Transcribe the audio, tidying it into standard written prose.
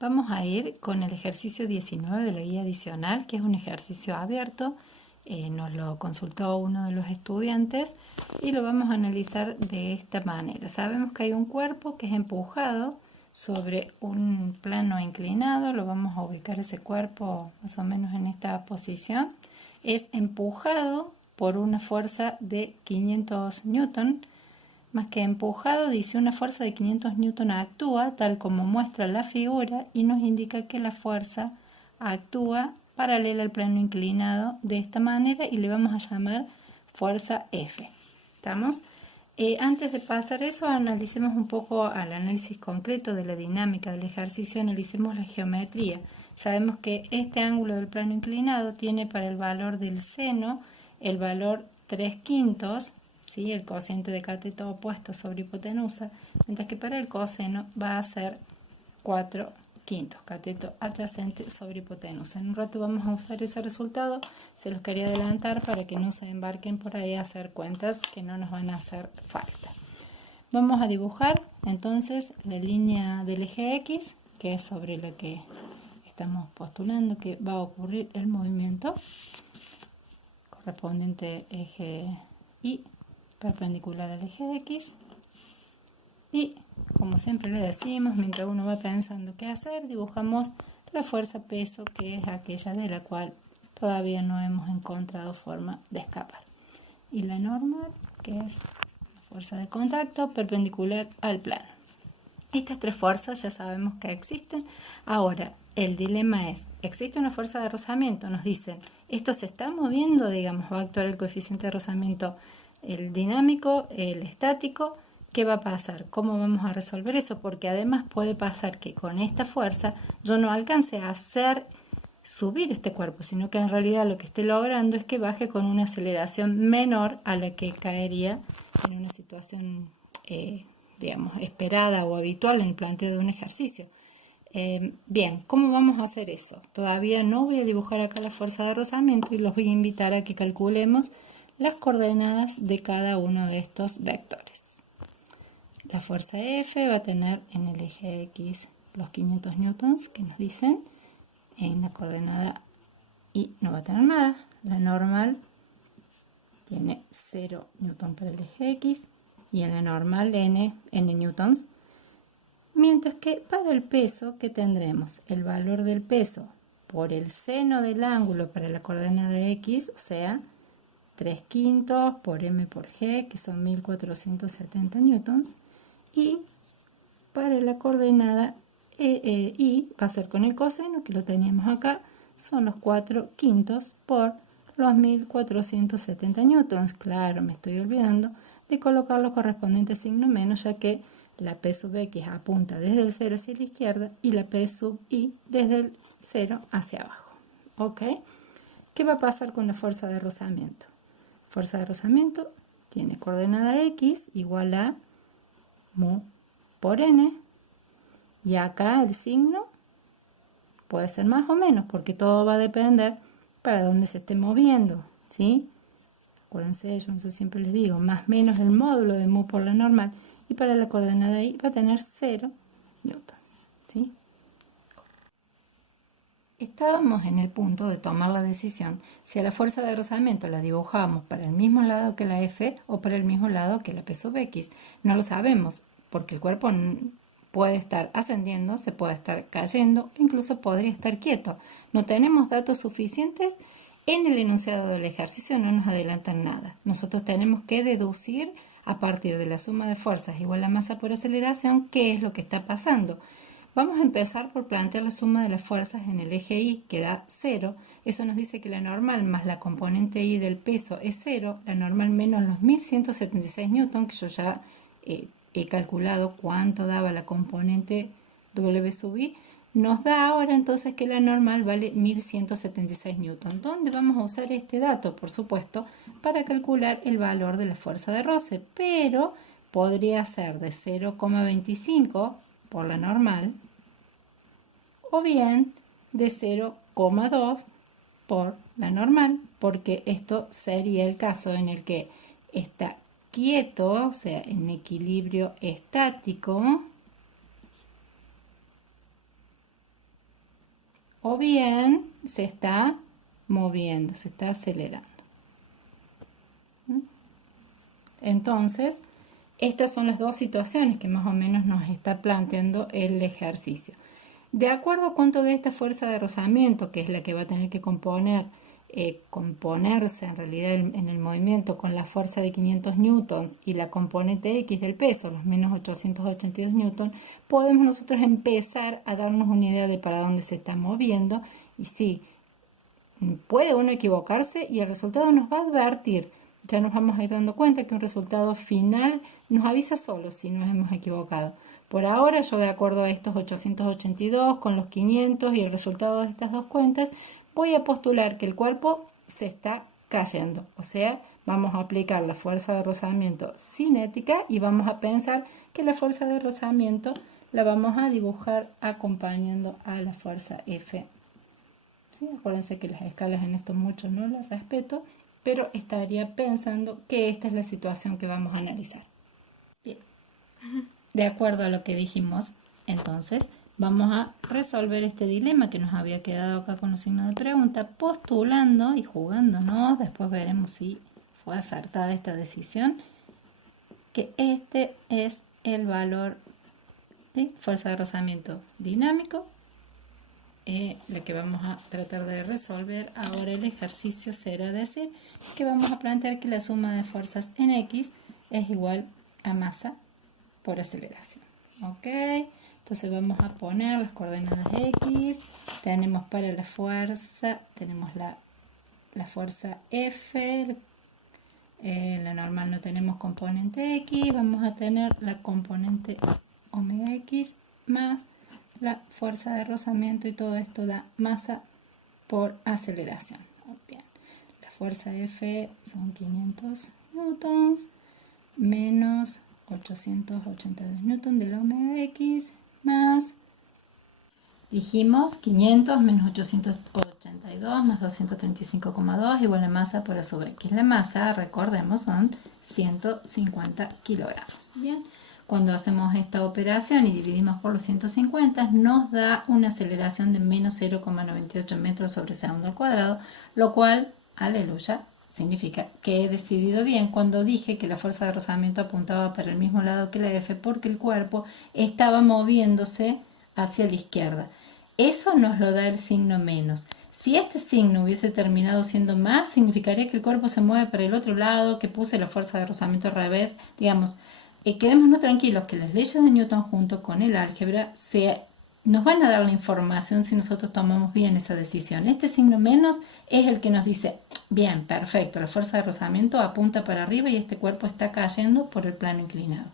Vamos a ir con el ejercicio 19 de la guía adicional, que es un ejercicio abierto. Nos lo consultó uno de los estudiantes y lo vamos a analizar de esta manera. Sabemos que hay un cuerpo que es empujado sobre un plano inclinado. Lo vamos a ubicar ese cuerpo más o menos en esta posición. Es empujado por una fuerza de 500 newton. Más que empujado, dice una fuerza de 500 newton actúa, tal como muestra la figura, y nos indica que la fuerza actúa paralela al plano inclinado de esta manera y le vamos a llamar fuerza F. ¿Estamos? Antes de pasar eso, analicemos un poco al análisis concreto de la dinámica del ejercicio, analicemos la geometría. Sabemos que este ángulo del plano inclinado tiene para el valor del seno el valor 3/5, ¿sí? El cociente de cateto opuesto sobre hipotenusa, mientras que para el coseno va a ser 4/5, cateto adyacente sobre hipotenusa. En un rato vamos a usar ese resultado, se los quería adelantar para que no se embarquen por ahí a hacer cuentas que no nos van a hacer falta. Vamos a dibujar entonces la línea del eje X, que es sobre la que estamos postulando que va a ocurrir el movimiento, correspondiente eje Y perpendicular al eje X, y como siempre le decimos, mientras uno va pensando qué hacer, dibujamos la fuerza peso, que es aquella de la cual todavía no hemos encontrado forma de escapar, y la normal, que es la fuerza de contacto perpendicular al plano. Estas tres fuerzas ya sabemos que existen. Ahora, el dilema es, ¿existe una fuerza de rozamiento? Nos dicen, esto se está moviendo, digamos, va a actuar el coeficiente de rozamiento, el dinámico, el estático. ¿Qué va a pasar? ¿Cómo vamos a resolver eso? Porque además puede pasar que con esta fuerza yo no alcance a hacer subir este cuerpo, sino que en realidad lo que esté logrando es que baje con una aceleración menor a la que caería en una situación digamos, esperada o habitual en el planteo de un ejercicio. Bien, ¿cómo vamos a hacer eso? Todavía no voy a dibujar acá la fuerza de rozamiento y los voy a invitar a que calculemos las coordenadas de cada uno de estos vectores. La fuerza F va a tener en el eje X los 500 newtons que nos dicen, en la coordenada Y no va a tener nada. La normal tiene 0 newton para el eje X y en la normal n newtons, mientras que para el peso, ¿qué tendremos? El valor del peso por el seno del ángulo para la coordenada X, o sea, 3/5 por m por g, que son 1470 newtons, y para la coordenada Y va a ser con el coseno, que lo teníamos acá, son los 4/5 por los 1470 newtons. Claro, me estoy olvidando de colocar los correspondientes signo menos, ya que la P sub X apunta desde el 0 hacia la izquierda y la P sub Y desde el 0 hacia abajo. ¿Ok? ¿Qué va a pasar con la fuerza de rozamiento? Fuerza de rozamiento tiene coordenada X igual a mu por n, y acá el signo puede ser más o menos, porque todo va a depender para dónde se esté moviendo, ¿sí? Acuérdense, yo siempre les digo, más o menos el módulo de mu por la normal, y para la coordenada Y va a tener 0 newtons, ¿sí? Estábamos en el punto de tomar la decisión si a la fuerza de rozamiento la dibujamos para el mismo lado que la F o para el mismo lado que la P sub X. No lo sabemos, porque el cuerpo puede estar ascendiendo, se puede estar cayendo, incluso podría estar quieto. No tenemos datos suficientes en el enunciado del ejercicio, no nos adelantan nada. Nosotros tenemos que deducir a partir de la suma de fuerzas igual a masa por aceleración qué es lo que está pasando. Vamos a empezar por plantear la suma de las fuerzas en el eje Y, que da 0. Eso nos dice que la normal más la componente Y del peso es 0, la normal menos los 1176 newton, que yo ya he calculado cuánto daba la componente W sub I, nos da ahora entonces que la normal vale 1176 newton. ¿Dónde vamos a usar este dato? Por supuesto, para calcular el valor de la fuerza de roce, pero podría ser de 0,25 por la normal, o bien de 0,2 por la normal, porque esto sería el caso en el que está quieto, o sea, en equilibrio estático, o bien se está moviendo, se está acelerando. Entonces, estas son las dos situaciones que más o menos nos está planteando el ejercicio. De acuerdo a cuánto de esta fuerza de rozamiento, que es la que va a tener que componerse en realidad en el movimiento con la fuerza de 500 newtons y la componente X del peso, los menos 882 newtons, podemos nosotros empezar a darnos una idea de para dónde se está moviendo. Y sí, puede uno equivocarse y el resultado nos va a advertir. Ya nos vamos a ir dando cuenta que un resultado final nos avisa solo si nos hemos equivocado. Por ahora, yo de acuerdo a estos 882 con los 500 y el resultado de estas dos cuentas, voy a postular que el cuerpo se está cayendo. O sea, vamos a aplicar la fuerza de rozamiento cinética y vamos a pensar que la fuerza de rozamiento la vamos a dibujar acompañando a la fuerza F. ¿Sí? Acuérdense que las escalas en esto mucho no las respeto, pero estaría pensando que esta es la situación que vamos a analizar. Bien. De acuerdo a lo que dijimos, entonces vamos a resolver este dilema que nos había quedado acá con los signos de pregunta, postulando y jugándonos, después veremos si fue acertada esta decisión, que este es el valor de fuerza de rozamiento dinámico, la que vamos a tratar de resolver. Ahora el ejercicio será decir que vamos a plantear que la suma de fuerzas en X es igual a masa por aceleración. Ok, entonces vamos a poner las coordenadas X. Tenemos para la fuerza, tenemos la fuerza F, la normal no tenemos componente X, vamos a tener la componente omega X más la fuerza de rozamiento y todo esto da masa por aceleración. Bien. La fuerza F son 500 newtons menos 882 newtons de la omega X más, dijimos, 500 menos 882 más 235,2 igual a masa por A sub X. La masa, recordemos, son 150 kilogramos. Bien. Cuando hacemos esta operación y dividimos por los 150, nos da una aceleración de menos 0,98 metros sobre segundo al cuadrado, lo cual, aleluya, significa que he decidido bien cuando dije que la fuerza de rozamiento apuntaba para el mismo lado que la F, porque el cuerpo estaba moviéndose hacia la izquierda. Eso nos lo da el signo menos. Si este signo hubiese terminado siendo más, significaría que el cuerpo se mueve para el otro lado, que puse la fuerza de rozamiento al revés, digamos. Quedémonos tranquilos que las leyes de Newton junto con el álgebra nos van a dar la información si nosotros tomamos bien esa decisión. Este signo menos es el que nos dice, bien, perfecto, la fuerza de rozamiento apunta para arriba y este cuerpo está cayendo por el plano inclinado.